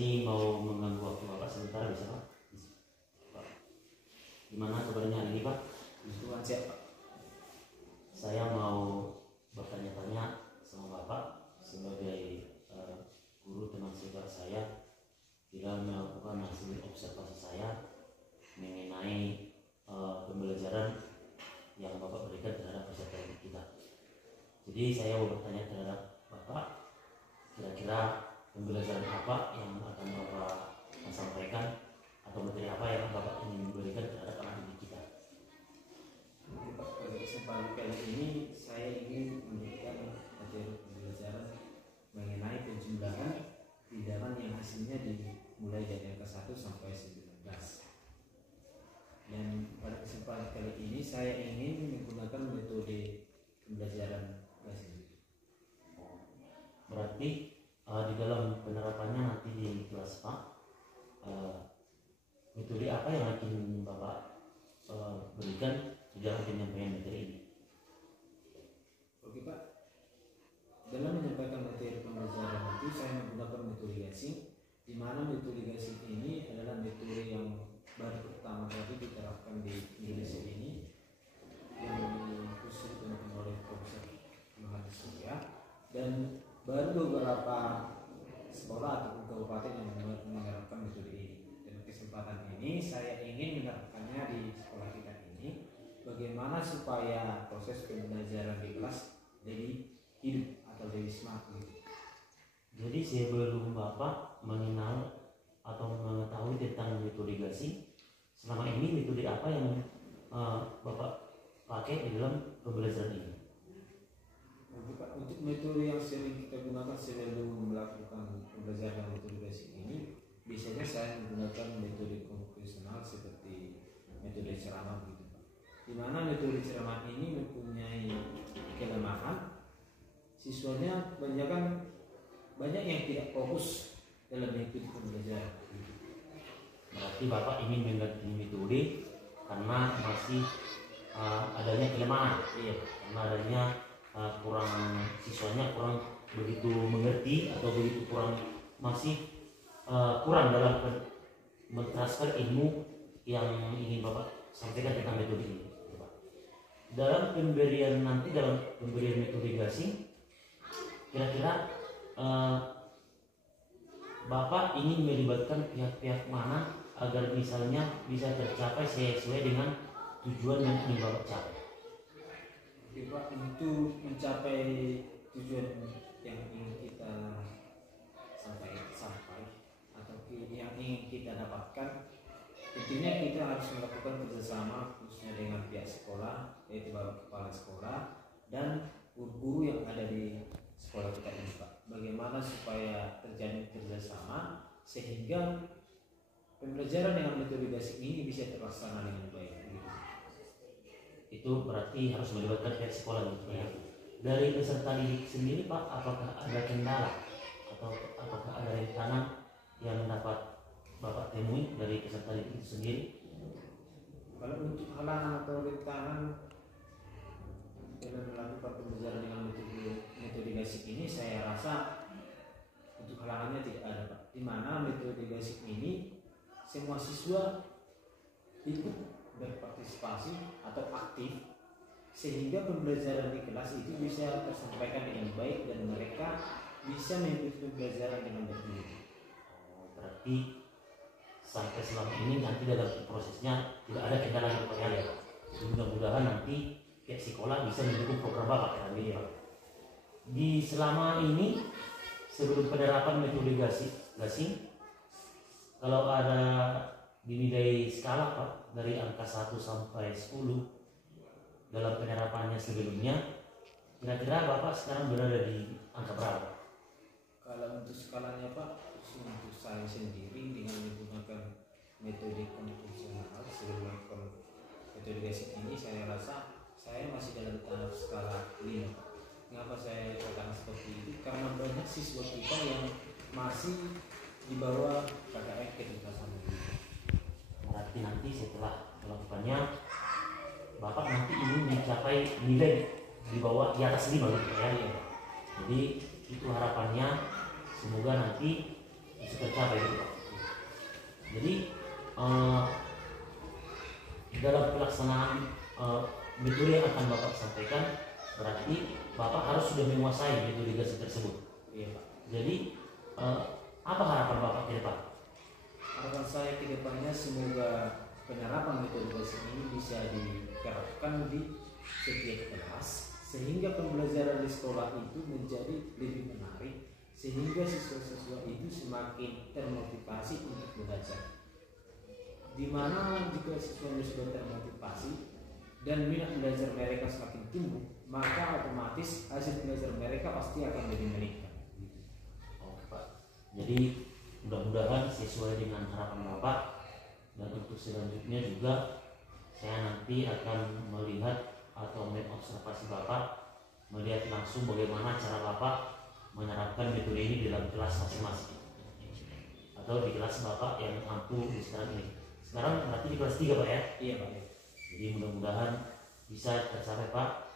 sini mau mengganggu waktu Bapak sebentar, bisa Pak? Pak, gimana kabarnya hari ini Pak? Tuhan siap Pak. Saya mau bertanya-tanya sama Bapak sebagai guru teman sekolah saya bila melakukan hasil observasi saya mengenai pembelajaran yang Bapak berikan terhadap peserta didik kita. Jadi saya mau bertanya terhadap Bapak, kira-kira pembelajaran apa yang akan Bapak sampaikan atau materi apa yang Bapak ingin berikan terhadap anak didik kita? Pada kesempatan kali ini saya ingin memberikan materi pembelajaran mengenai penjumlahan bilangan yang hasilnya dimulai dari angka 1 sampai 19. Dan pada kesempatan kali ini saya ingin menggunakan metode pembelajaran bahasa. Berarti di dalam penerapannya nanti di kelas Pak, metode apa yang akan Bapak berikan di dalam penyampaian materi ini? Oke Pak, dalam menyampaikan materi pembelajaran itu saya menggunakan metode gasing, di mana metode gasing ini adalah metode yang baru pertama kali diterapkan di Indonesia ini, yang dikhususkan oleh Profesor Muhammad Surya, dan baru beberapa sekolah atau kabupaten yang menerapkan metode ini. Dan kesempatan ini saya ingin menerapkannya di sekolah kita ini, bagaimana supaya proses pembelajaran di kelas jadi hidup atau jadi smart gitu. Jadi sebelum Bapak mengenal atau mengetahui tentang metode gasing, selama ini metode apa yang Bapak pakai di dalam pembelajaran ini? Untuk metode yang sering kita gunakan sebelum melakukan pembelajaran metode gasing ini, biasanya saya menggunakan metode konvensional seperti metode ceramah gitu Pak. Di mana metode ceramah ini mempunyai kelemahan, siswanya banyak yang tidak fokus dalam mengikuti pembelajaran. Berarti Bapak ingin mengganti metode karena masih adanya kelemahan, Iya. karena adanya siswanya kurang begitu mengerti atau begitu masih kurang dalam mentransfer ilmu yang ingin Bapak sampaikan tentang metode ini. Dalam pemberian metode gasing, kira-kira Bapak ingin melibatkan pihak-pihak mana agar misalnya bisa tercapai sesuai dengan tujuan yang ingin Bapak capai? Oke Pak, untuk mencapai tujuan yang ingin kita sampai atau yang ingin kita dapatkan, tentunya kita harus melakukan kerjasama khususnya dengan pihak sekolah, yaitu Bapak Kepala Sekolah dan guru-guru yang ada di sekolah kita ini Pak. Bagaimana supaya terjadi kerjasama sehingga pembelajaran dengan metode gasing ini bisa terlaksana dengan baik. Itu berarti harus melibatkan pihak sekolah gitu ya. Dari peserta didik sendiri Pak, apakah ada kendala atau apakah ada rintangan yang dapat Bapak temui dari peserta didik itu sendiri? Kalau untuk halangan atau rintangan dalam melakukan pembelajaran dengan metode gasing ini, saya rasa untuk halangannya tidak ada Pak. Di mana metode gasing ini semua siswa ikut berpartisipasi atau aktif, sehingga pembelajaran di kelas itu bisa tersampaikan dengan baik dan mereka bisa mengikuti pembelajaran dengan baik. Berarti sampai selama ini nanti dalam prosesnya tidak ada kendala yang terjadi. Mudah-mudahan nanti pihak sekolah bisa mendukung program Bapak ya. Di selama ini sebelum penerapan metode gasing, kalau ada dinilai skala Pak dari angka 1 sampai 10 dalam penerapannya sebelumnya, kira-kira Bapak sekarang berada di angka berapa? Kalau untuk skalanya Pak, untuk saya sendiri dengan menggunakan metode konvensional sebelum melakukan metode gasing ini, saya rasa saya masih dalam tahap skala 5. Mengapa saya katakan seperti itu? Karena banyak siswa kita yang masih di bawah KKM ketuntasan. Berarti nanti setelah melakukannya Bapak nanti ingin mencapai nilai di atas 5 gitu ya. Jadi itu harapannya, semoga nanti bisa tercapai gitu Pak. Jadi dalam pelaksanaan metode yang akan Bapak sampaikan, berarti Bapak harus sudah menguasai metodologi tersebut. Iya Pak. Jadi apa harapan Bapak ke depan? Harapan saya ke depannya semoga penerapan metodologi ini bisa diterapkan di setiap kelas sehingga pembelajaran di sekolah itu menjadi lebih menarik, sehingga siswa-siswa itu semakin termotivasi untuk belajar. Dimana jika siswanya sudah termotivasi dan minat belajar mereka semakin tumbuh, maka otomatis hasil belajar mereka pasti akan lebih meningkat. Oke Pak. Jadi mudah-mudahan sesuai dengan harapan Bapak, dan untuk selanjutnya juga saya nanti akan melihat atau mengobservasi Bapak, melihat langsung bagaimana cara Bapak menerapkan metode ini dalam kelas masing-masing atau di kelas Bapak yang ampuh di sekarang ini. Sekarang berarti di kelas 3 Pak ya? Iya Pak. Jadi mudah-mudahan bisa tercapai Pak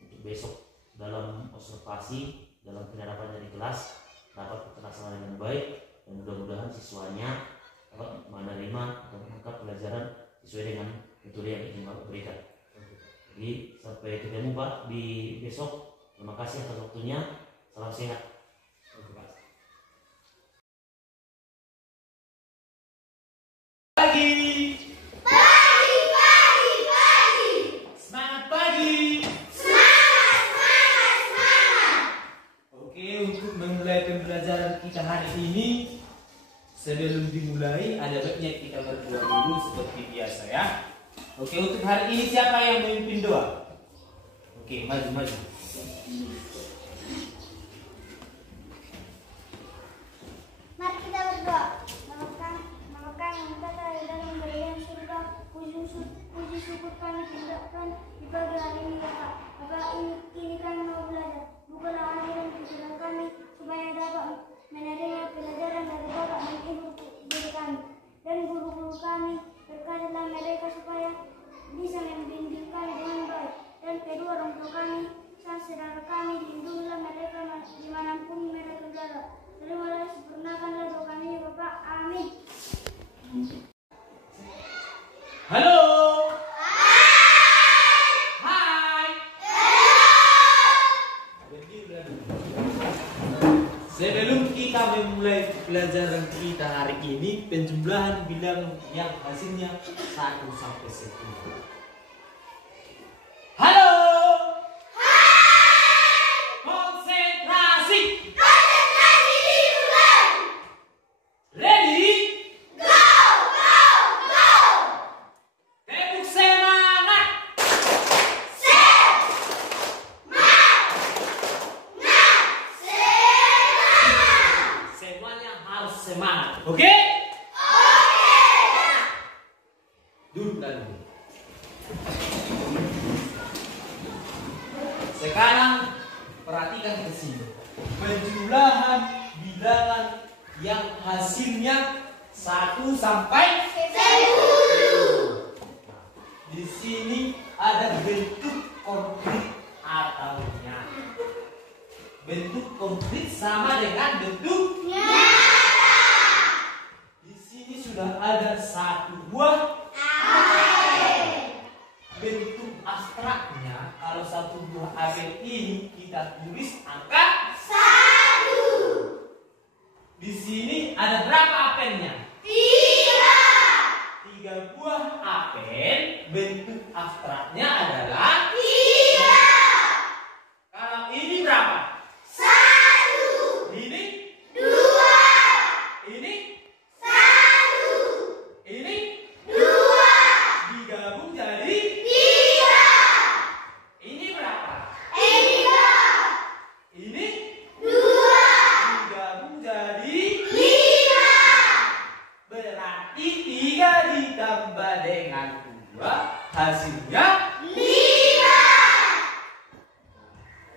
untuk besok dalam observasi, dalam penerapannya di kelas dapat terlaksana dengan baik, dan mudah-mudahan siswanya dapat menerima dan menangkap pelajaran sesuai dengan metode yang ingin Bapak berikan. Jadi sampai ketemu Pak di besok. Terima kasih atas waktunya. Salam sehat. Pagi. Semangat pagi. Oke, untuk memulai pembelajaran kita hari ini, sebelum dimulai ada baiknya kita berdoa dulu seperti biasa ya. Oke, untuk hari ini siapa yang memimpin doa? Oke, maju. Mari kita berdoa. Nama kami yang kata dalam berlian surga, puji syukur kami tindakan di pagi hari ini Bapak. Bapak, kini kami mau belajar. Bukalah hati dan pikiran kami supaya dapat menerima pelajaran dari Bapak dan Ibu guru kami dan guru-guru kami. Berkatilah mereka supaya bisa membimbing kami dengan baik, dan kedua orang tua kami, saudara kami, lindungilah mereka dimanapun mereka berada. Terimalah sempurnakanlah doa kami ya Bapak. Amin. Halo. Hai. Sebelum kita memulai pelajaran kita hari ini, penjumlahan bilangan yang hasilnya 1 sampai 10. Halo. Konsentrasi. Ready? Tepuk semangat. Semuanya harus semangat. Oke? Duduk dulu. Sekarang perhatikan ke sini. Penjumlahan bilangan yang hasilnya 1 sampai 10. Di sini ada bentuk konkret ataunya. Bentuk konkret sama dengan bentuk nyata. Di sini sudah ada 1 buah apel. Bentuk abstraknya, kalau 1 buah apel ini kita tulis angka 1. Di sini ada berapa apelnya? 3 buah apel. Bentuk abstraknya adalah 3. Kalau ini berapa? 1. Ini 2. Ini 1. Ini 2. Digabung jadi 3. Ini berapa? 3. Ini 2. Digabung jadi 5. Berarti 3 ditambah dengan 2 hasilnya 5.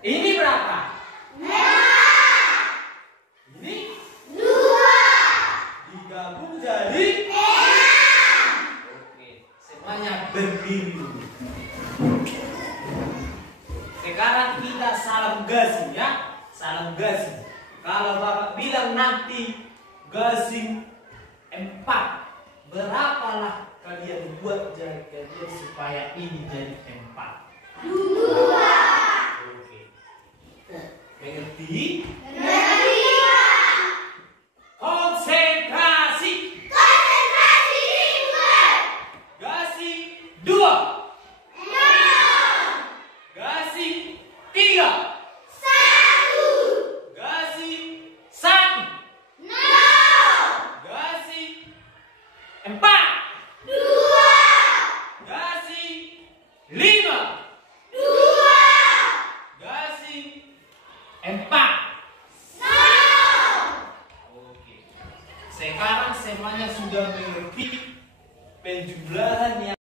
Ini berapa? 5. Ini 2. Digabung jadi 6. Oke, semuanya berdiri dulu. Sekarang kita salam gasing ya. Salam gasing. Kalau Bapak bilang nanti gasing 4. Berapalah kalian buat kalian supaya ini jadi 4? 2. Oke. Mengerti? Konsentrasi. Gasing 2. Gasing 3. Gasing 1. Gasing 4. Gasing 5. Gasing 4. Oke. Sekarang semuanya sudah mengerti penjumlahan yang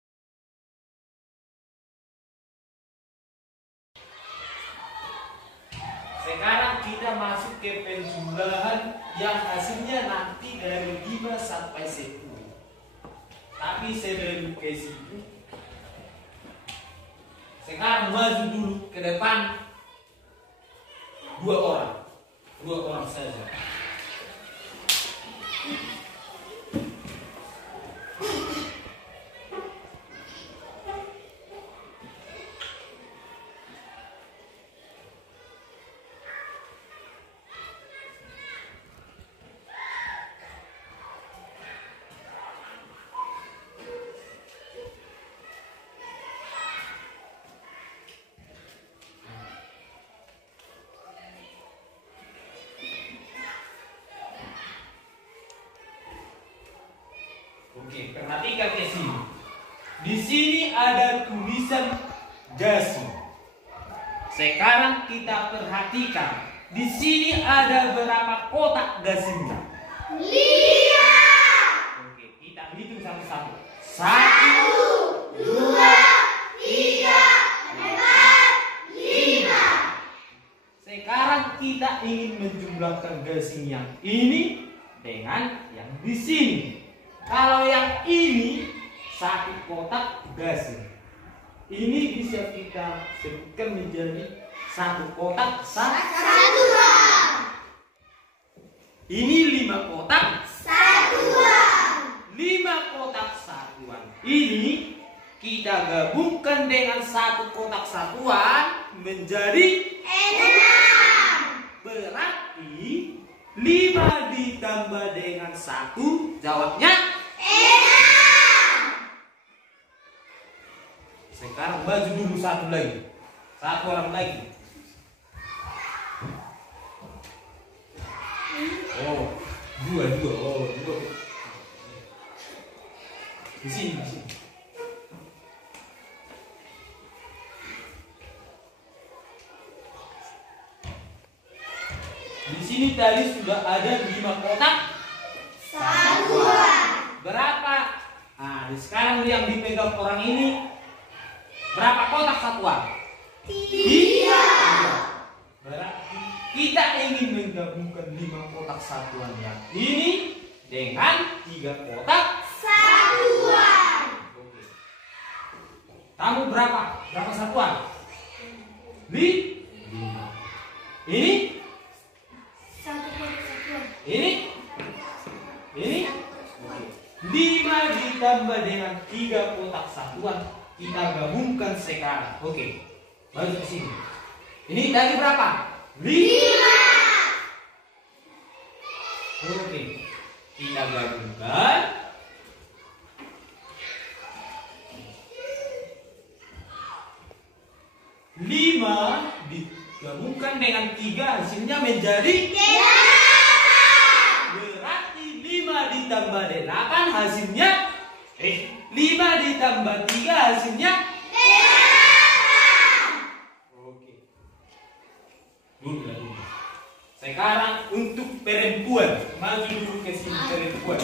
sekarang kita masuk ke penjumlahan yang hasilnya nanti dari 5 sampai 10. Tapi sebelum ke situ, sekarang maju dulu ke depan 2 orang. 2 orang saja. Oke, perhatikan ke sini. Di sini ada tulisan gasing. Sekarang kita perhatikan. Di sini ada berapa kotak gasingnya? 5. Oke, kita hitung satu-satu. 1, 2, 3, 4, 5. Sekarang kita ingin menjumlahkan gasing yang ini dengan yang di sini. Kalau yang ini 1 kotak gasing, ini bisa kita sebutkan menjadi 1 kotak satuan. Ini 5 kotak Satuan. 5 kotak satuan. Ini kita gabungkan dengan 1 kotak satuan menjadi 6. berarti 5 ditambah dengan 1, jawabnya 6. sekarang maju dulu 1 lagi. 1 orang lagi. Oh, 2. Oh, 2. Di sini. Di sini tadi sudah ada 5 kotak Satuan. berapa? Nah, sekarang yang dipegang orang ini berapa kotak satuan? 3. Berarti kita ingin menggabungkan 5 kotak satuan yang ini dengan 3 kotak Satuan. Oke. Kamu berapa? Berapa satuan? 5. Ini? 1 kotak satuan. Ini? Ini? 5 ditambah dengan 3 kotak satuan. Kita gabungkan sekarang. Oke. Maju ke sini. Ini tadi berapa? 5. Oke. Kita gabungkan. Lima digabungkan dengan 3 hasilnya menjadi 8. berarti 5 ditambah 8 hasilnya 5 ditambah 3 hasilnya 8. oke. Dulu. Sekarang untuk perempuan, maju dulu ke sini perempuan.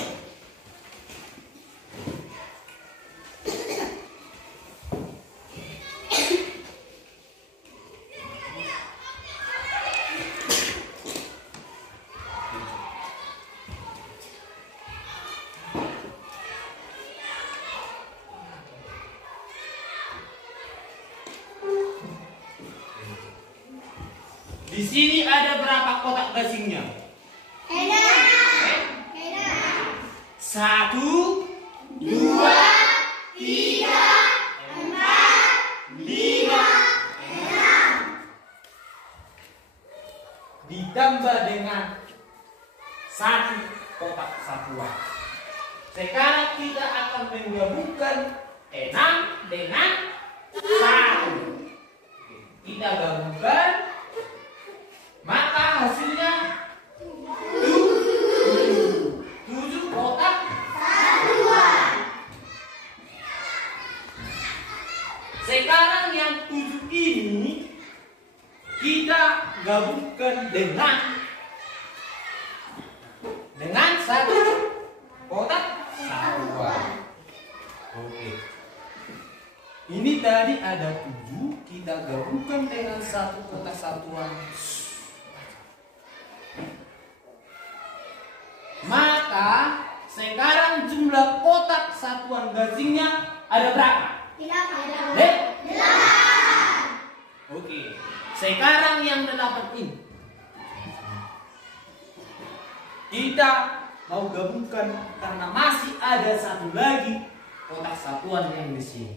Di sini ada berapa kotak gasingnya? 6. 1, 2, 3, 4, 5, 6, 6 ditambah dengan 1 kotak satuan. Sekarang kita akan menggabungkan 6 dengan 1. Kita gabungkan, maka hasilnya 7 kotak satuan. Sekarang yang 7 ini kita gabungkan dengan 1 kotak satuan. Oke. Ini tadi ada 7, kita gabungkan dengan 1 kotak satuan. Maka sekarang jumlah kotak satuan gasingnya ada berapa? 8. Oke. Sekarang yang 8 ini kita mau gabungkan karena masih ada 1 lagi kotak satuan yang di sini.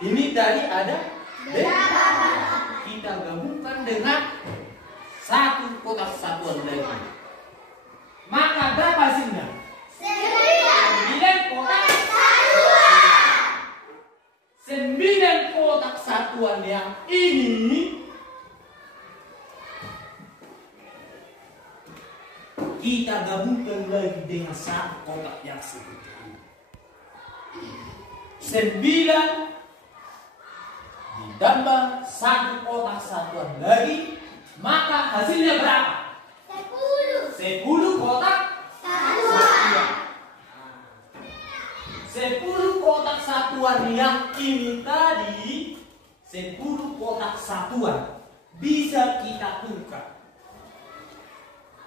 Ini tadi ada 8. Kita gabungkan dengan 1 kotak satuan lagi. Maka berapa hasilnya? 9 kotak satuan. 9 kotak satuan yang ini kita gabungkan lagi dengan 1 kotak yang seperti ini. 9 ditambah 1 kotak satuan lagi, maka hasilnya berapa? 10 kotak satuan. 10 kotak satuan yang ini tadi, 10 kotak satuan bisa kita tukar.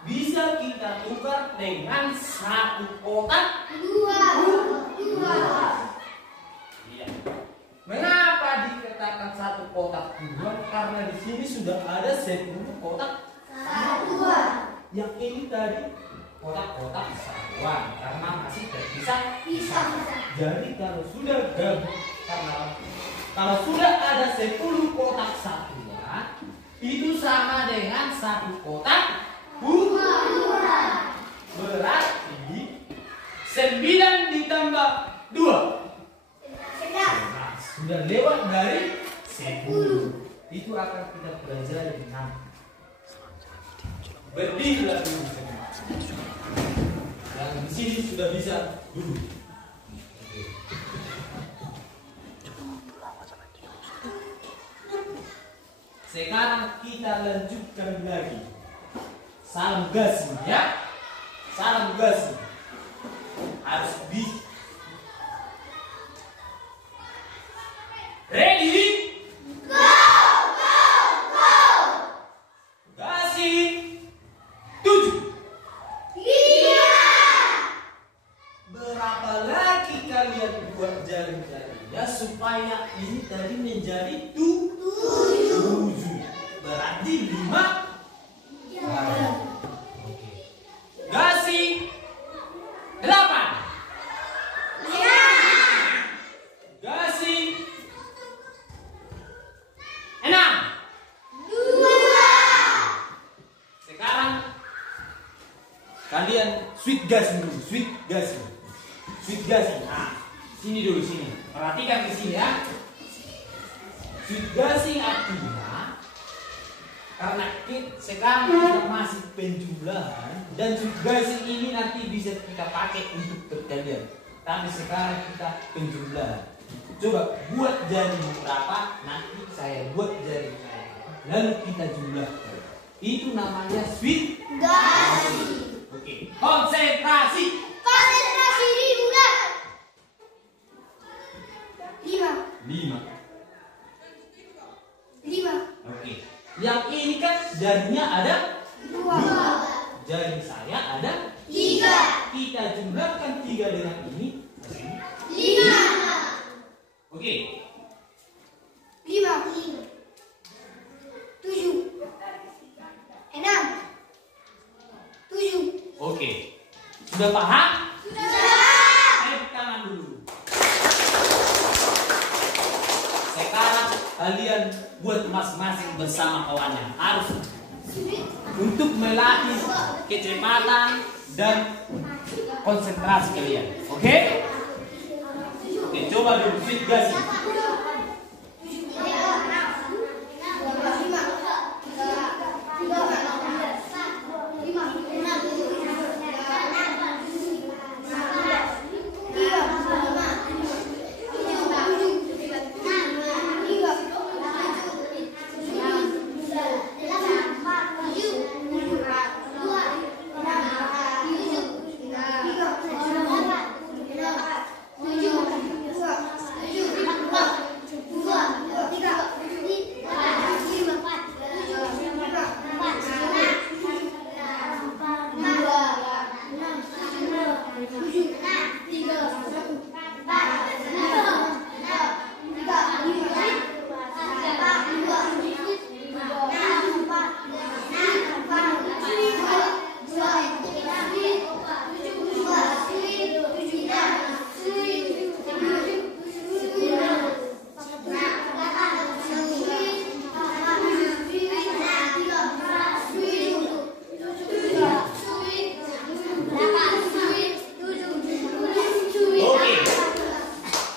Bisa kita tukar dengan 1 kotak dua. Iya. Mengapa dikatakan 1 kotak dua? Karena di sini sudah ada 10 kotak satuan. Yang ini tadi kotak-kotak satuan karena masih terpisah. Jadi kalau sudah gabung, kalau sudah ada 10 kotak satuan, itu sama dengan 1 kotak dua. Berarti 9 ditambah 2. Nah, sudah lewat dari 10. Itu akan kita pelajari nanti. Berdirilah dulu semua. Dan di sini sudah bisa duduk. Sekarang kita lanjutkan lagi. Salam gasing ya. Salam gasing. Harus bisa. Ready? Go! Gasing 7. Berapa lagi kalian buat jaring-jaringnya supaya ini tadi menjadi 7. Berarti 5. Gasing 8. Gasing 6. Sekarang kalian sweet gasing dulu, sweet gasing. Nah, sini dulu sini. Perhatikan di sini ya. Sweet gasing artinya karena sekarang kita masih penjumlahan dan sweet gasing ini nanti bisa kita pakai untuk perkalian. Tapi sekarang kita penjumlahan. Coba buat jaring berapa, nanti saya buat jaring saya. Lalu kita jumlahkan. Itu namanya sweet gasing. Oke, konsentrasi. Konsentrasi dimulai. 5. Oke. Yang ini kan jaringnya ada 2. jaring saya ada 3. Kita jumlahkan 3 dengan ini 5. Oke. 5. 7. 6. 7. Oke. Sudah paham? kalian buat masing-masing bersama kawannya. Harus untuk melatih kecepatan dan konsentrasi kalian. Oke? Oke, coba dulu fit gas.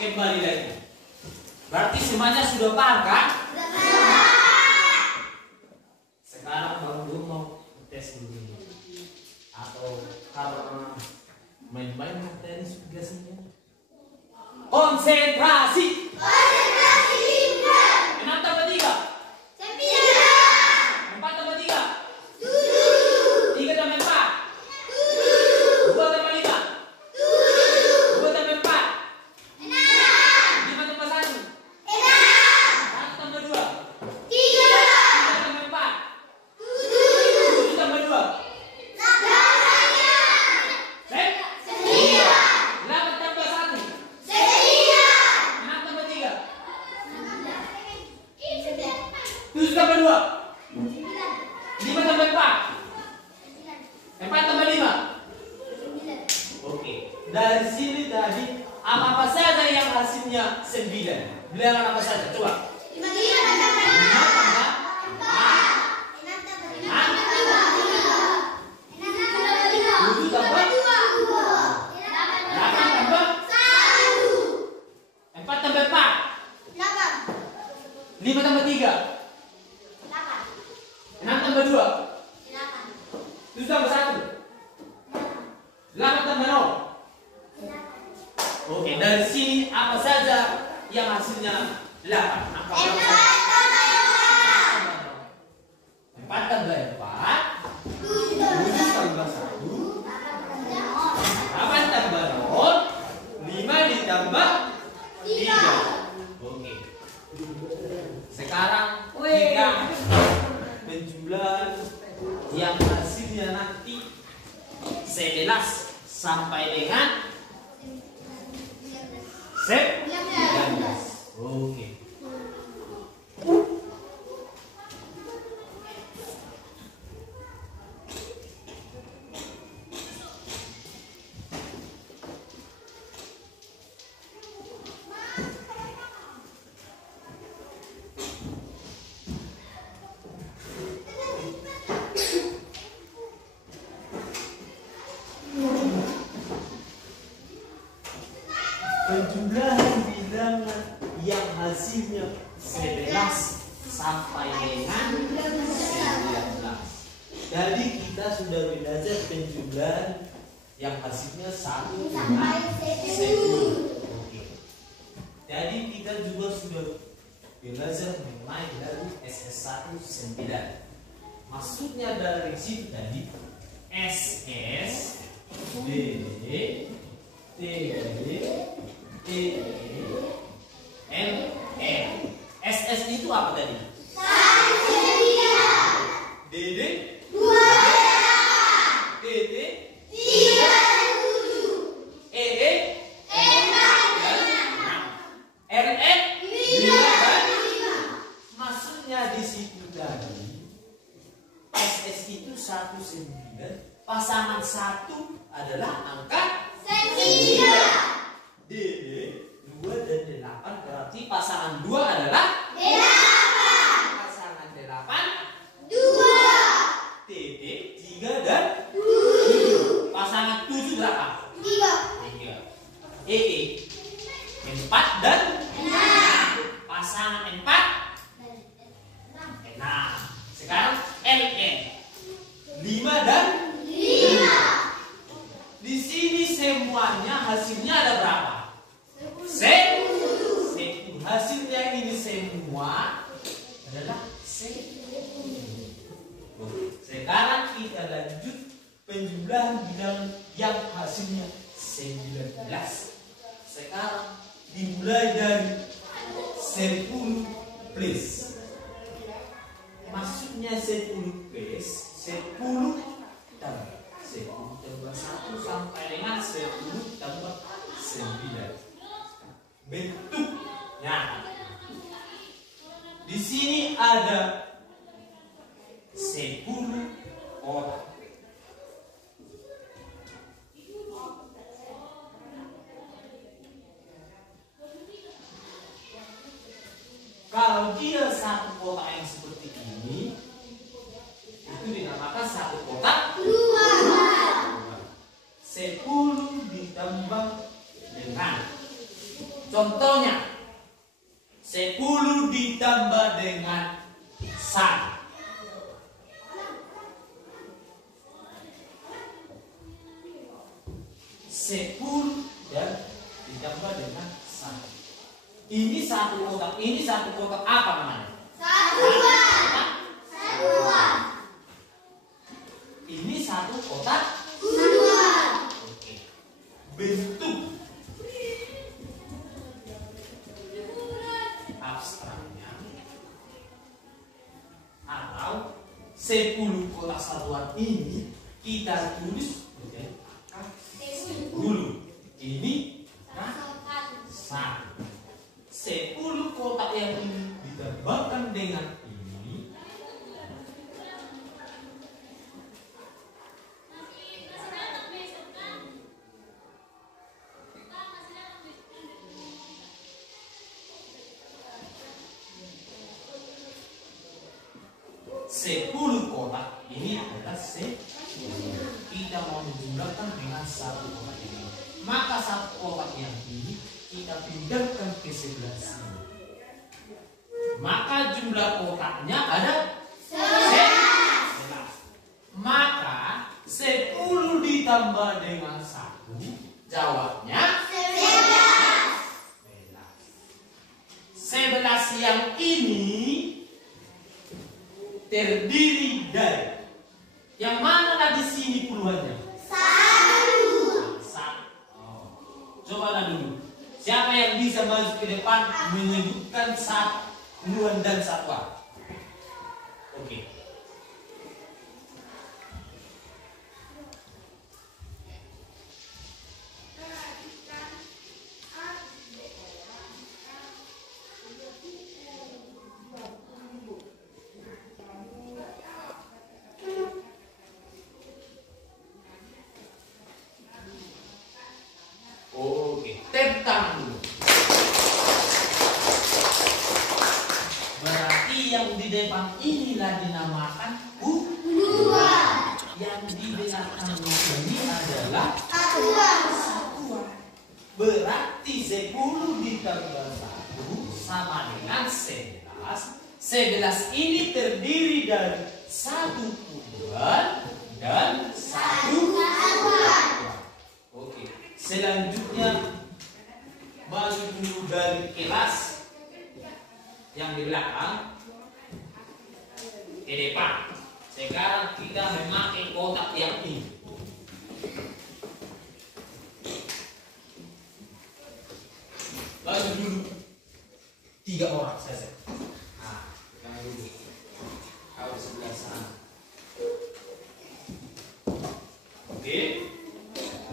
Kembali lagi. Berarti semuanya sudah paham kan? Sekarang baru mau tes dulu. Atau kalau main-main materi sudah semua. Konsentrasi. Konsentrasi. 6 tambah 3. 9. 4 tambah 3. 7. 3 tambah 4. 2 tambah 5. 2 tambah 4. 5 tambah 1. 1 tambah 2. 3 tambah 4. 7 tambah 2. 8 tambah 1. 6 tambah 3. 7 tambah 2. 5 tambah 4. 4 tambah 5. Oke. Dari sini tadi apa saja yang hasilnya 9? Bilangan apa saja? Coba. 5 tambah 7 tambah 8 tambah 4 tambah 4. 5 tambah 3. 6 tambah 2. 7 tambah 1. 8 tambah 0. Oke, dari sini apa saja yang hasilnya 8? Apa saja? 4 tambah 4. 7 tambah 1. 8 tambah 0. 5 ditambah 3. Oke. Sekarang kita penjumlahan yang hasilnya nanti 11 sampai dengan 19. Oke. Penjumlahan bilangan yang hasilnya 11 sampai dengan 19. Jadi kita sudah belajar penjumlahan yang hasilnya 1 dengan 10. Oke. Jadi kita juga sudah belajar mengenai dari SS1 9. Maksudnya dari situ tadi SS DD TD SS itu apa tadi? DD 2 TD 3 EE 6 RN 5. Maksudnya di situ tadi SS itu 19, pasangan 1 adalah angka 9. DD 2 dan 8 berarti pasangan 2 adalah 8. Sekarang kita lanjut penjumlahan bilangan yang hasilnya 19. Sekarang dimulai dari 10 plus. Maksudnya 10 plus 10 tambah 10 tambah 1 sampai dengan 10 tambah 9. Bentuknya di sini ada 10 kotak. Kalau dia satu kotak yang seperti ini, itu dinamakan satu kotak 10 ditambah dengan, contohnya 10 ditambah dengan 1. 10 dan ditambah dengan 1. Ini satu kotak. Ini satu kotak apa namanya? Satuan. Ini satu kotak satuan. Oke. Bentuk abstraknya atau 10 kotak satuan ini kita tulis menjadi angka 10. Ini satu. 10 kotak yang ini ditambahkan dengan ini, sepuluh kotak ini adalah 10. Kita mau menjumlahkan dengan satu kotak ini, maka satu kotak yang ini kita pindahkan ke sebelah sini. Maka jumlah kotaknya ada 11. Maka 10 ditambah dengan 1, jawabnya 11 yang ini terdiri dari, yang mana lah di sini puluhannya? 1. Cobalah dulu. Siapa yang bisa maju ke depan menyebutkan puluhan dan satuan? Oke. Tepuk tangan dulu. Berarti yang di depan inilah dinamakan puluhan. Yang di belakang ini adalah satuan. Berarti 10 ditambah 1 sama dengan 11. 11 ini terdiri dari 1 puluhan dan 1 satuan. Oke. Selanjutnya maju dulu dari kelas yang di belakang ke depan. Sekarang kita memakai kotak yang ini. Maju dulu 3 orang saja. Nah, pegang dulu. Kau sebelah sana. Oke.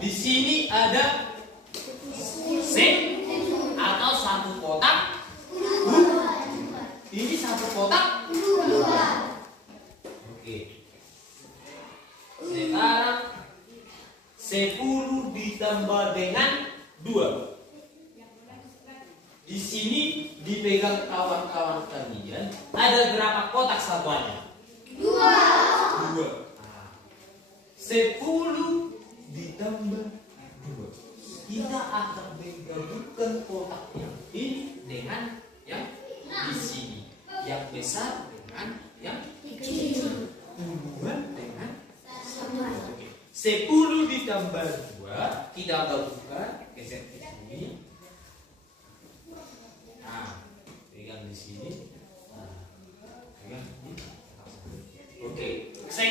Di sini ada set atau satu kotak. Ini satu kotak. Oke. Sekarang 10 ditambah dengan 2. Di sini dipegang kawan-kawan kalian. Ada berapa kotak satuannya? 2. 10 ditambah 2. Kita akan menggabungkan kotak yang ini dengan yang di sini. Yang besar dengan yang kecil. Puluhan dengan satuan. 10 ditambah 2 kita gabungkan, geser ke sini. Nah, pegang di sini. Nah, pegang.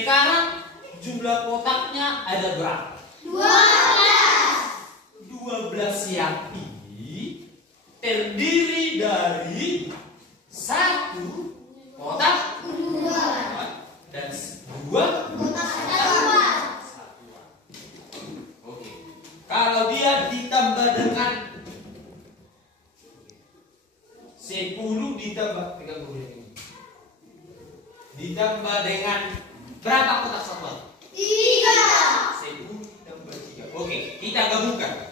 Sekarang jumlah kotaknya ada berapa? 12 yang ini terdiri dari satu kotak dan dua kotak satuan. Oke. Kalau dia ditambah dengan 10 ditambah dengan berapa kotak satuan? 10 tambah 3. Oke, kita gabungkan.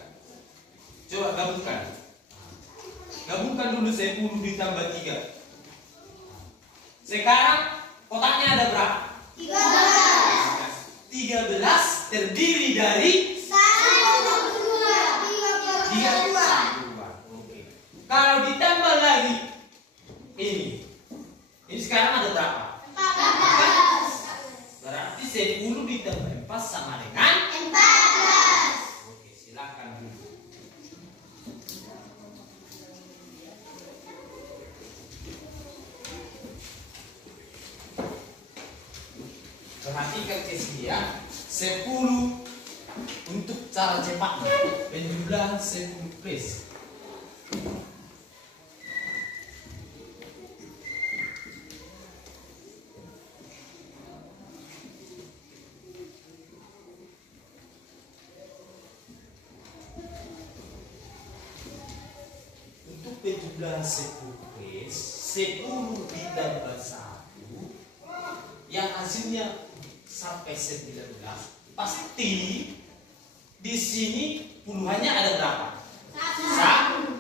Coba gabungkan. Gabungkan dulu 10 ditambah 3. Sekarang kotaknya ada berapa? 13 terdiri dari 3 satuan. Oke. Kalau ditambah lagi ini sekarang ada berapa? 14. Berarti 10 ditambah 4 sama dengan 14. Oke, silakan dulu. Perhatikan ke sini ya. 10 untuk cara cepatnya. Penjumlahan 10 please. Untuk penjumlahan 10 please, 10 ditambah 1 yang hasilnya sampai 19, pasti di sini puluhannya ada berapa? 1.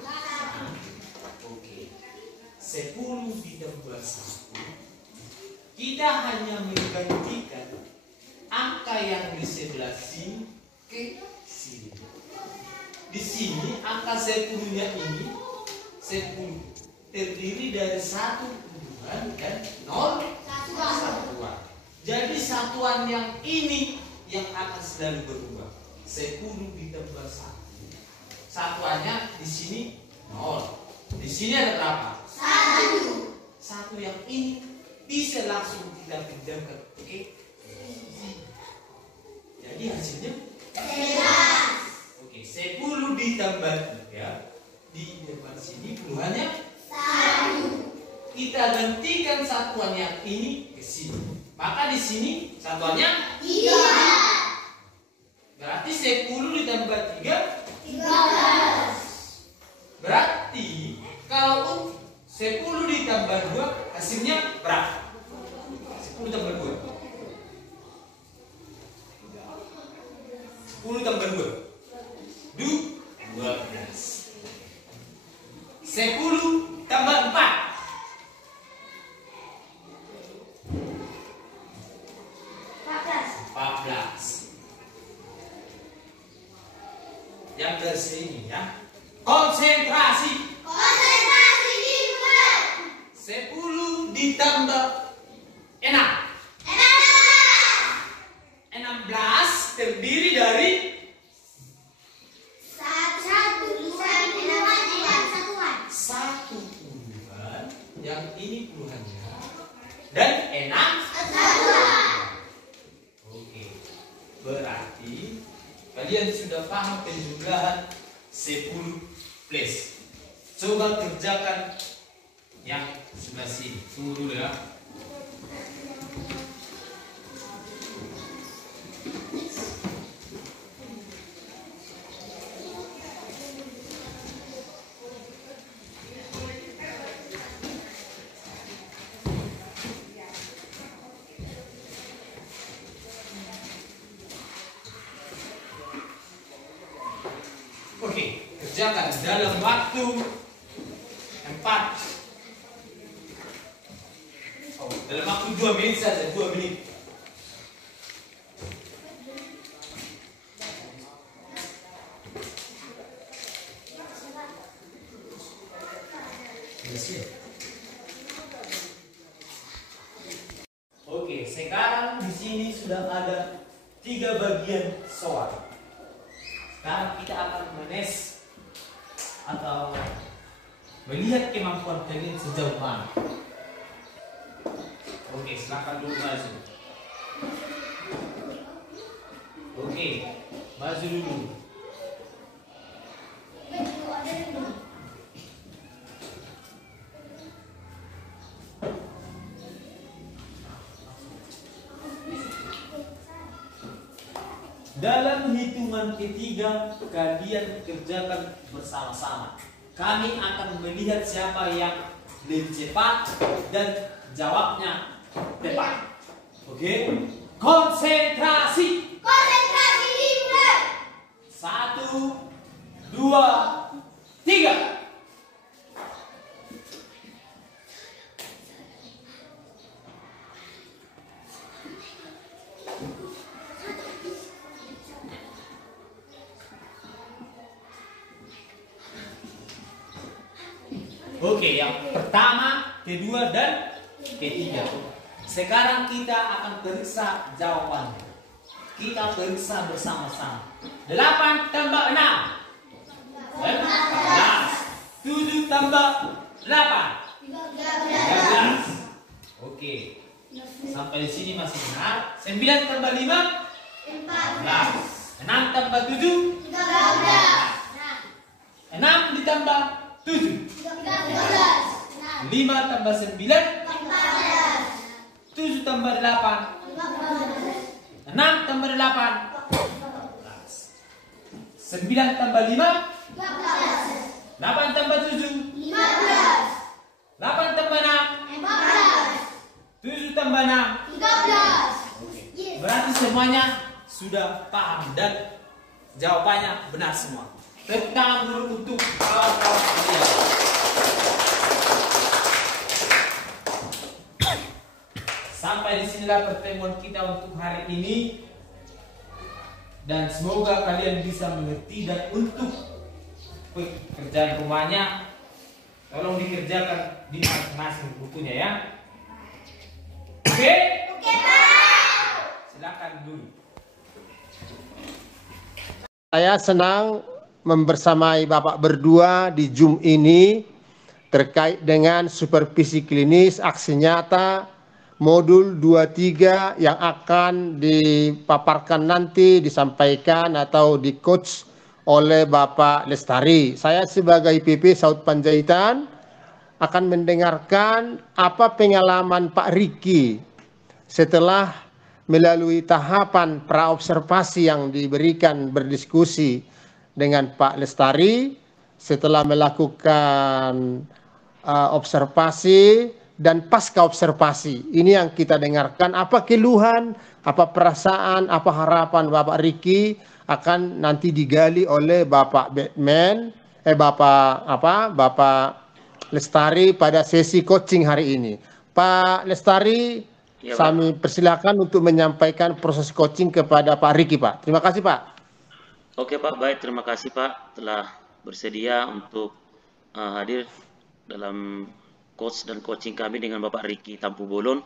Oke. 10 ditambah 1. Kita hanya menggantikan angka yang di sebelah sini ke sini. Di sini angka 10-nya ini 10 terdiri dari 1 puluhan dan 0 satuan. Jadi satuan yang ini yang akan selalu berubah. 10 ditambah 1. Satuannya di sini 0. Di sini ada berapa? 1. 1 yang ini bisa langsung kita pinjamkan. Oke. Jadi hasilnya 11. Oke, 10 ditambah 3. Di depan sini puluhannya 1. Kita gantikan satuan yang ini ke sini. Maka di sini satuannya 3. Berarti 10 ditambah 3 13. Berarti kalau 10 ditambah 2 hasilnya berapa? 10 tambah 2. 10 tambah 2 12. 10 tambah 4 14. Yang dari sini ya. Konsentrasi dimulai. 10 ditambah 6. 16 terdiri dari 1 puluhan. Yang ini puluhannya dan 6 satuan. Oke. Berarti kalian sudah paham penjumlahan 10 plus. Coba kerjakan yang sebelah sini. Tunggu dulu ya. Oke, kerjakan dalam waktu 4. Dalam waktu 2 menit saja, 2 menit. Oke, sekarang di sini sudah ada 3 bagian soal. Sekarang kita akan menes atau melihat kemampuan kalian sejauh mana. Oke, silakan dulu maju. Oke, maju dulu. Dalam hitungan ketiga, kalian kerjakan bersama-sama. Kami akan melihat siapa yang lebih cepat dan jawabnya tepat. Oke? Konsentrasi. Konsentrasi dimulai. 1, 2, 3. Oke, yang pertama, kedua, dan ketiga. Sekarang kita akan periksa jawabannya. Kita periksa bersama-sama. 8 tambah 6. 14. 7 tambah 8. 13. Oke. Sampai di sini masih benar. 9 tambah 5. 14. 6 tambah 7. 13. 6 ditambah 7. 5 tambah 9. 7 tambah 8. 6 tambah 8. 9 tambah 5. 8 tambah 7. 8 tambah 6. 7 tambah 6. Berarti semuanya sudah paham dan jawabannya benar semua. Tepuk tangan dulu untuk kawan-kawan kalian. Sampai disinilah pertemuan kita untuk hari ini. Dan semoga kalian bisa mengerti, dan untuk pekerjaan rumahnya tolong dikerjakan di masing-masing bukunya ya. Oke? Oke, Pak. Silakan dulu. Saya senang membersamai Bapak berdua di Zoom ini terkait dengan supervisi klinis aksi nyata modul 23 yang akan dipaparkan nanti, disampaikan atau di-coach oleh Bapak Lestari. Saya sebagai PP Saud Panjaitan akan mendengarkan apa pengalaman Pak Riki setelah melalui tahapan praobservasi yang diberikan berdiskusi dengan Pak Lestari, setelah melakukan observasi dan pasca observasi. Ini yang kita dengarkan, apa keluhan, apa perasaan, apa harapan Bapak Riki akan nanti digali oleh Bapak Bapak Lestari pada sesi coaching hari ini. Pak Lestari, ya, kami persilakan untuk menyampaikan proses coaching kepada Pak Riki, Pak. Terima kasih, Pak. Oke Pak, baik, terima kasih Pak telah bersedia untuk hadir dalam coach dan coaching kami dengan Bapak Riki Tampu Bolon.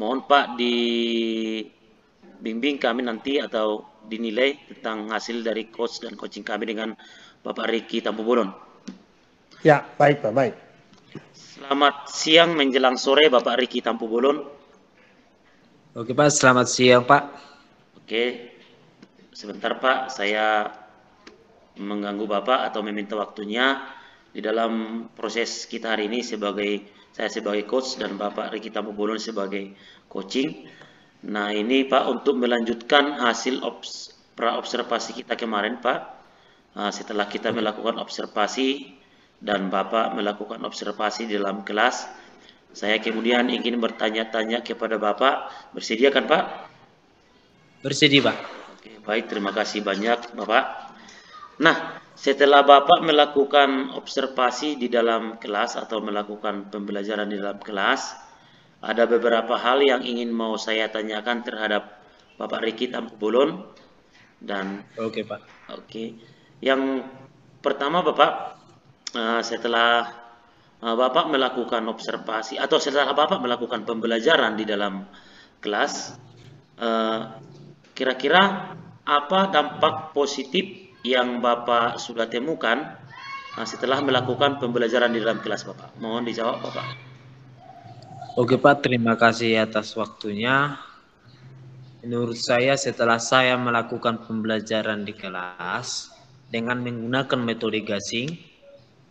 Mohon Pak dibimbing kami nanti atau dinilai tentang hasil dari coach dan coaching kami dengan Bapak Riki Tampu Bolon. Ya, baik Pak, baik. Selamat siang menjelang sore Bapak Riki Tampu Bolon. Oke Pak, selamat siang Pak. Oke. Sebentar Pak, saya mengganggu Bapak atau meminta waktunya di dalam proses kita hari ini saya sebagai coach dan Bapak Riki Tampu Bolon sebagai coaching. Nah ini Pak untuk melanjutkan hasil praobservasi kita kemarin Pak. Setelah kita melakukan observasi dan Bapak melakukan observasi di dalam kelas, saya kemudian ingin bertanya-tanya kepada Bapak. Bersedia kan Pak? Bersedia Pak. Baik, terima kasih banyak Bapak. Nah, setelah Bapak melakukan observasi di dalam kelas atau melakukan pembelajaran di dalam kelas, ada beberapa hal yang ingin mau saya tanyakan terhadap Bapak Riki Tampu Bolon. Dan oke Pak. Oke. Yang pertama Bapak, setelah Bapak melakukan observasi atau setelah Bapak melakukan pembelajaran di dalam kelas, kira-kira apa dampak positif yang Bapak sudah temukan setelah melakukan pembelajaran di dalam kelas Bapak? Mohon dijawab Bapak. Oke Pak, terima kasih atas waktunya. Menurut saya setelah saya melakukan pembelajaran di kelas dengan menggunakan metode gasing,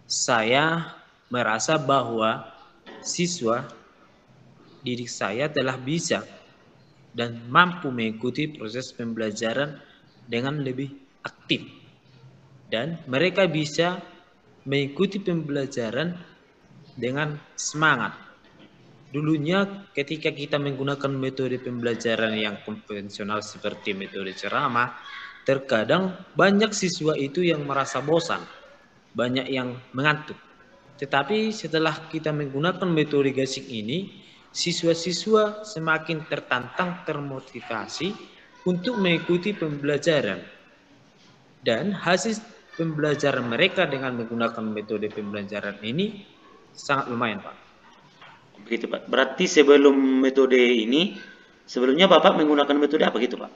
saya merasa bahwa siswa didik saya telah bisa dan mampu mengikuti proses pembelajaran dengan lebih aktif. Dan mereka bisa mengikuti pembelajaran dengan semangat. Dulunya ketika kita menggunakan metode pembelajaran yang konvensional seperti metode ceramah, terkadang banyak siswa itu yang merasa bosan, banyak yang mengantuk. Tetapi setelah kita menggunakan metode gasing ini, siswa-siswa semakin tertantang, termotivasi untuk mengikuti pembelajaran. Dan hasil pembelajaran mereka dengan menggunakan metode pembelajaran ini sangat lumayan, Pak. Begitu Pak. Berarti sebelum metode ini, sebelumnya Bapak menggunakan metode apa gitu Pak?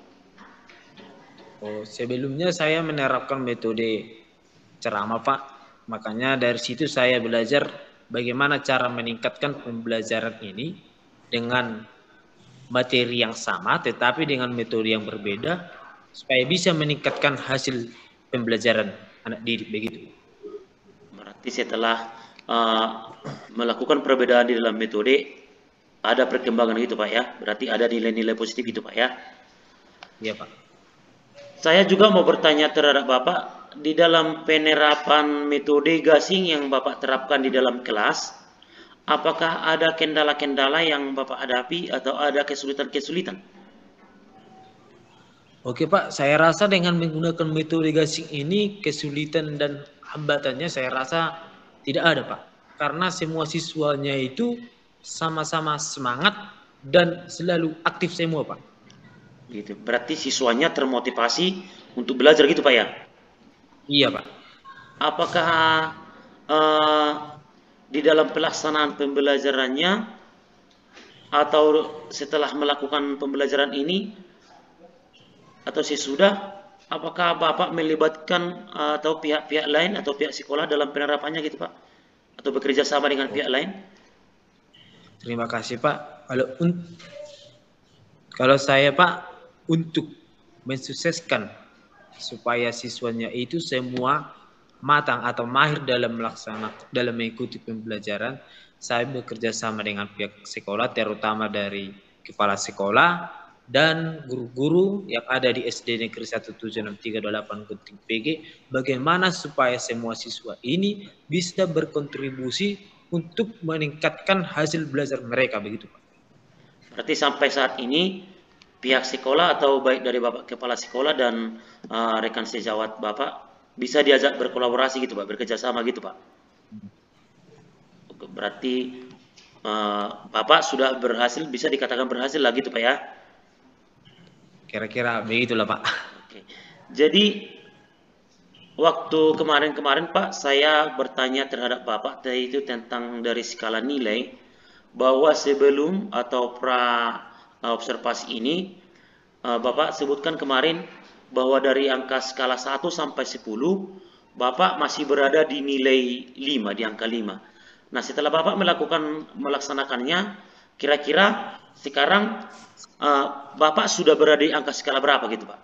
Oh, sebelumnya saya menerapkan metode ceramah, Pak. Makanya dari situ saya belajar bagaimana cara meningkatkan pembelajaran ini dengan materi yang sama tetapi dengan metode yang berbeda supaya bisa meningkatkan hasil pembelajaran anak didik begitu. Berarti setelah melakukan perbedaan di dalam metode, ada perkembangan gitu Pak ya? Berarti ada nilai-nilai positif itu Pak ya? Iya Pak. Saya juga mau bertanya terhadap Bapak, di dalam penerapan metode gasing yang Bapak terapkan di dalam kelas, apakah ada kendala-kendala yang Bapak hadapi atau ada kesulitan-kesulitan? Oke Pak, saya rasa dengan menggunakan metode gasing ini kesulitan dan hambatannya saya rasa tidak ada Pak. Karena semua siswanya itu sama-sama semangat dan selalu aktif semua Pak. Gitu. Berarti siswanya termotivasi untuk belajar gitu Pak ya? Iya Pak. Apakah di dalam pelaksanaan pembelajarannya atau setelah melakukan pembelajaran ini atau sesudah, apakah Bapak melibatkan atau pihak-pihak lain atau pihak sekolah dalam penerapannya gitu Pak? Atau bekerja sama dengan pihak lain? Terima kasih Pak. Kalau saya Pak, untuk mensukseskan supaya siswanya itu semua matang atau mahir dalam mengikuti pembelajaran, saya bekerja sama dengan pihak sekolah, terutama dari kepala sekolah dan guru-guru yang ada di SD Negeri 17638 Gunting PG, bagaimana supaya semua siswa ini bisa berkontribusi untuk meningkatkan hasil belajar mereka begitu Pak. Berarti sampai saat ini pihak sekolah atau baik dari Bapak kepala sekolah dan rekan sejawat Bapak bisa diajak berkolaborasi gitu Pak, bekerja sama gitu Pak. Berarti Bapak sudah berhasil, bisa dikatakan berhasil lagi tuh Pak ya? Kira-kira begitulah Pak. Oke. Jadi waktu kemarin-kemarin Pak, saya bertanya terhadap Bapak itu tentang dari skala nilai, bahwa sebelum atau pra observasi ini, Bapak sebutkan kemarin bahwa dari angka skala 1 sampai 10, Bapak masih berada di nilai 5, di angka 5. Nah setelah Bapak melaksanakannya, kira-kira sekarang Bapak sudah berada di angka skala berapa gitu Pak?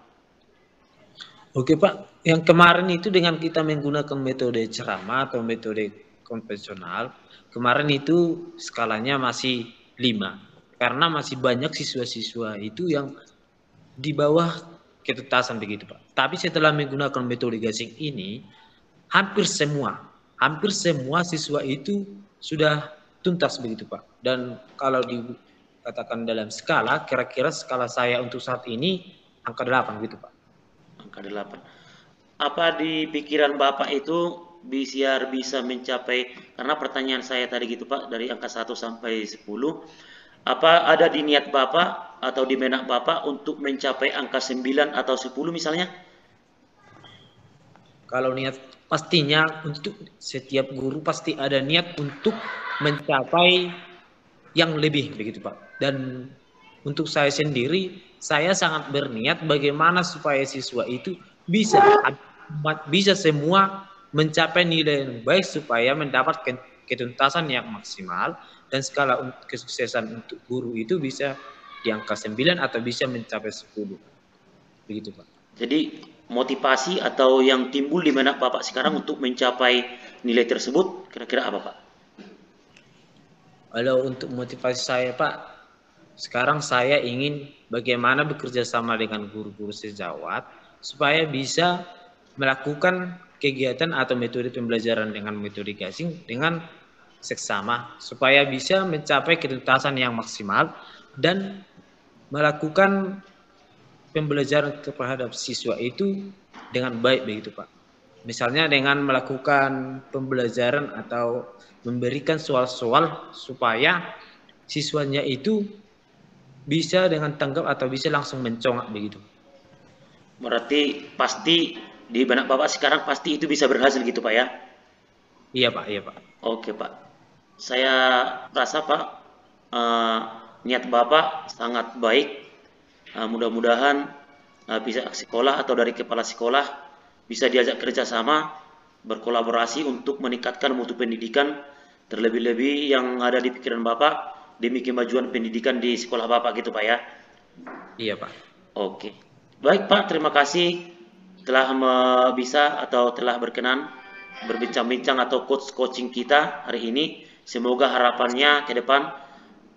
Oke Pak, yang kemarin itu dengan kita menggunakan metode ceramah atau metode konvensional, kemarin itu skalanya masih 5. Karena masih banyak siswa-siswa itu yang di bawah ketuntasan begitu Pak. Tapi setelah menggunakan metode gasing ini, hampir semua siswa itu sudah tuntas begitu Pak. Dan kalau dikatakan dalam skala, kira-kira skala saya untuk saat ini angka 8 gitu Pak. Angka 8. Apa di pikiran Bapak itu biar bisa mencapai, karena pertanyaan saya tadi gitu Pak, dari angka 1 sampai 10, apa ada di niat Bapak atau di benak Bapak untuk mencapai angka 9 atau 10 misalnya? Kalau niat, pastinya untuk setiap guru pasti ada niat untuk mencapai yang lebih begitu Pak. Dan untuk saya sendiri, saya sangat berniat bagaimana supaya siswa itu bisa semua mencapai nilai yang baik supaya mendapat ketuntasan yang maksimal, dan skala kesuksesan untuk guru itu bisa di angka 9 atau bisa mencapai 10. Begitu Pak. Jadi motivasi atau yang timbul di benak Bapak sekarang untuk mencapai nilai tersebut kira-kira apa Pak? Kalau untuk motivasi saya Pak, sekarang saya ingin bagaimana bekerja sama dengan guru-guru sejawat supaya bisa melakukan kegiatan atau metode pembelajaran dengan metode gasing dengan seksama supaya bisa mencapai ketuntasan yang maksimal dan melakukan pembelajaran terhadap siswa itu dengan baik begitu Pak. Misalnya dengan melakukan pembelajaran atau memberikan soal-soal supaya siswanya itu bisa dengan tanggap atau bisa langsung mencongak begitu. Berarti pasti di benak Bapak sekarang pasti itu bisa berhasil gitu Pak ya? Iya Pak, iya Pak. Oke Pak. Saya rasa Pak niat Bapak sangat baik. Mudah-mudahan pihak sekolah atau dari kepala sekolah bisa diajak kerjasama berkolaborasi untuk meningkatkan mutu pendidikan, terlebih-lebih yang ada di pikiran Bapak demi kemajuan pendidikan di sekolah Bapak gitu Pak ya? Iya Pak. Oke. Baik Pak, terima kasih telah bisa atau telah berkenan berbincang-bincang atau coaching kita hari ini. Semoga harapannya ke depan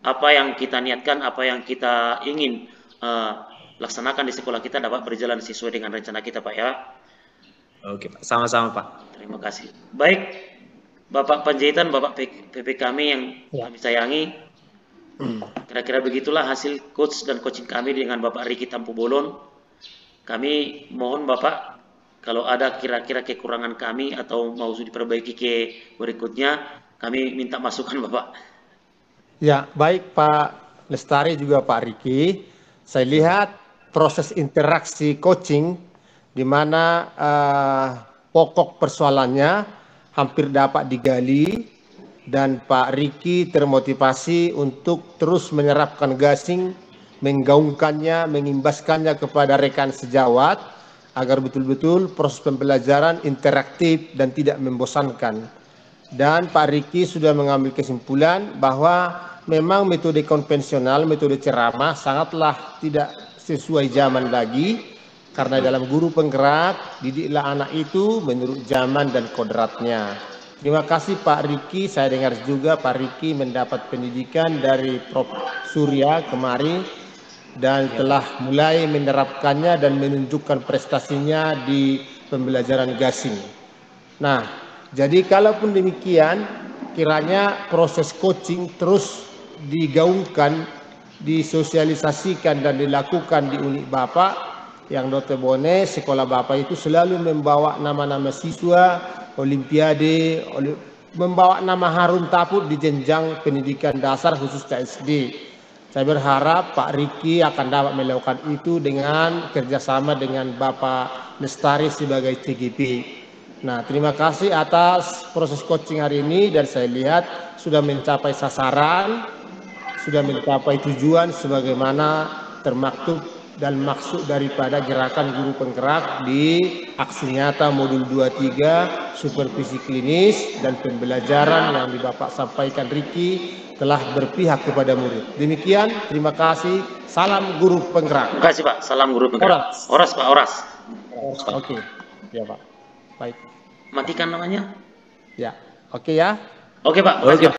apa yang kita niatkan, apa yang kita ingin laksanakan di sekolah kita dapat berjalan sesuai dengan rencana kita Pak ya. Oke Pak, sama-sama Pak. Terima kasih. Baik, Bapak Panjaitan, Bapak PP kami yang kami sayangi. Kira-kira begitulah hasil coach dan coaching kami dengan Bapak Riki Tampu Bolon. Kami mohon Bapak, kalau ada kira-kira kekurangan kami atau mau diperbaiki ke berikutnya, kami minta masukan Bapak. Ya, baik Pak Lestari juga Pak Riki. Saya lihat proses interaksi coaching di mana pokok persoalannya hampir dapat digali dan Pak Riki termotivasi untuk terus menyerapkan gasing, menggaungkannya, mengimbaskannya kepada rekan sejawat agar betul-betul proses pembelajaran interaktif dan tidak membosankan. Dan Pak Riki sudah mengambil kesimpulan bahwa memang metode konvensional, metode ceramah sangatlah tidak sesuai zaman lagi karena dalam guru penggerak didiklah anak itu menurut zaman dan kodratnya. Terima kasih Pak Riki, saya dengar juga Pak Riki mendapat pendidikan dari Prof. Surya kemarin dan telah mulai menerapkannya dan menunjukkan prestasinya di pembelajaran gasing. Nah, jadi kalaupun demikian, kiranya proses coaching terus digaungkan, disosialisasikan dan dilakukan di unit Bapak yang notabene sekolah Bapak itu selalu membawa nama-nama siswa Olimpiade, membawa nama harum taput di jenjang pendidikan dasar khususnya SD. Saya berharap Pak Riki akan dapat melakukan itu dengan kerjasama dengan Bapak Lestari sebagai CGP. Nah, terima kasih atas proses coaching hari ini dan saya lihat sudah mencapai sasaran, sudah mencapai tujuan sebagaimana termaktub dan maksud daripada gerakan guru penggerak di aksi nyata modul 23 supervisi klinis dan pembelajaran yang di Bapak sampaikan Riki telah berpihak kepada murid. Demikian, terima kasih. Salam guru penggerak. Terima kasih Pak. Salam guru penggerak. Oras Pak, oras. Oke. Ya Pak. Baik. Matikan namanya. Ya. Oke ya. Oke Pak. Oke Pak.